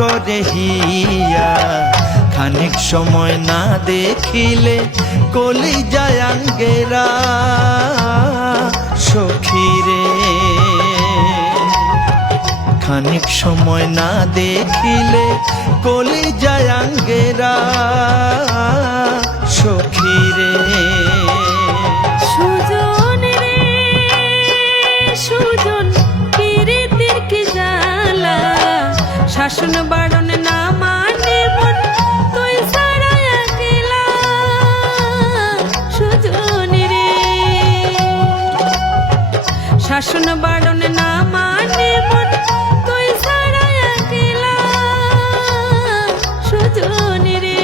করে হিয়া, খানিক সময় না দেখিলে কলিজায় আঙ্গেরা সখীরে। খানিক সময় না দেখিলে কলিজায় আঙ্গেরা সখীরে। সুজন রে সুজন, পীড়িতের কি জ্বালা, শাসন বারণ না মানে মন তুই ছাড়া একলা। সুজন রে শাসন বারণ না মানে মন তুই ছাড়া একলা। সুজন রে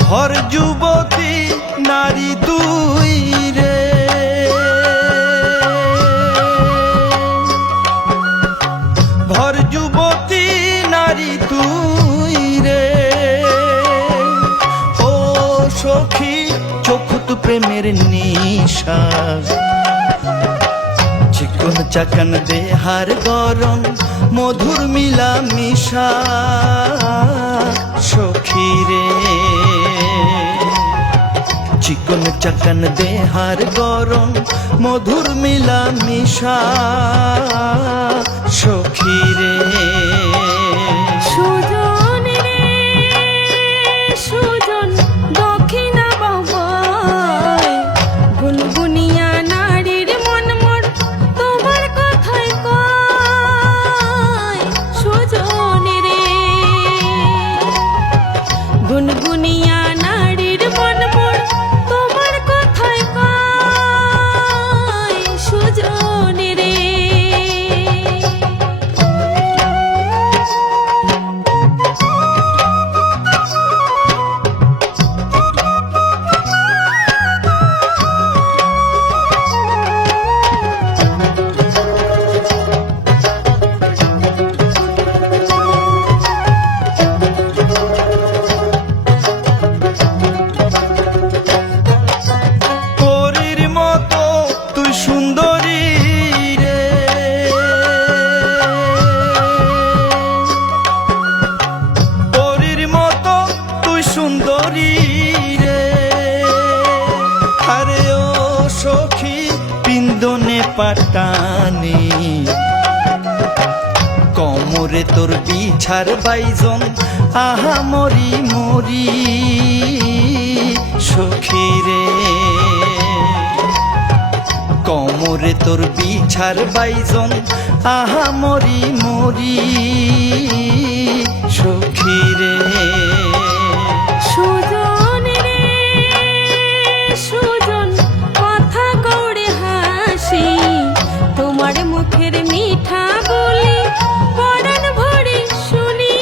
ভর যুবতী নারী তুই রে, ভর যুবতী নারী তুই রে। ও সখী চক্ষুত প্রেমের নিশাস, চিকন চাকন দেহার গরম মধুর মিলা মিশা সখীরে। চিকন চাকন দেহার গরম মধুর মিলা মিশা সখীরে। সুজন রে সুজন, দক্ষিণা বাবায় গুনগুনিয়া নারীর মন মোর তোমার কথাই কয়। সুজন রে গুনগুনিয়া নারীর মন মোর তোমার কথাই কয়। সুজন রে পরীর মতো তুই সুন্দরী রে, পরীর মতো তুই সুন্দরী রে। আরে ও সখী পিন্দনে পাটানি, কোমরে তোর বিছার বাইজন আহা মরি মরি সখীরে। কোমরে তোর বিছার বাইজন আহা মরি মরি সখীরে। সুজন রে সুজন, কথা কৌড়ে হাসি, তোমার মুখের মিঠা বলি পরাণ ভরে শুনি।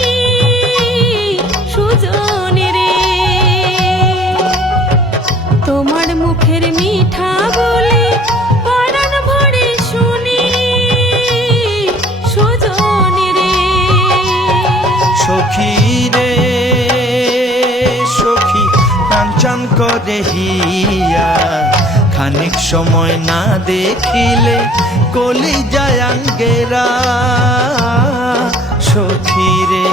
সুজন রে তোমার মুখের মিঠা বলি পরাণ ভরে শুনি। সুজন রে সখী রে সখী কাঞ্চন করে হিয়া, খানিক সময় না দেখিলে কলিজায় আঙ্গেরা সখীরে।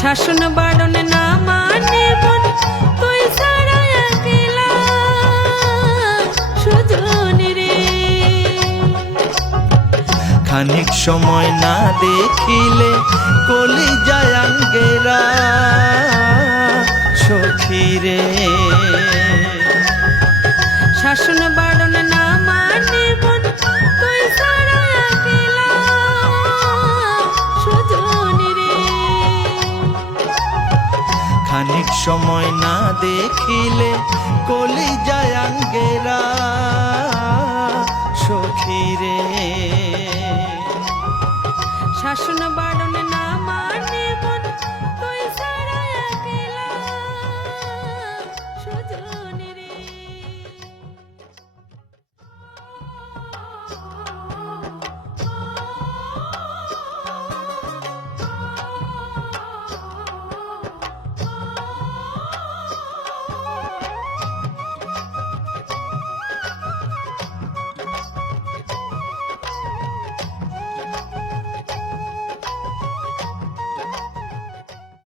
শাসন বারণ না মানে মন তুই ছাড়া একলা। সুজন রে খানিক সময় না দেখিলে কলিজায় আঙ্গেরা সখীরে। শাসন বারণ না মানে মন তুই ছাড়া একলা। সুজন রে খানিক সময় না দেখিলে কলিজায় আঙ্গেরা সখীরে। শাসন বারণ না মানে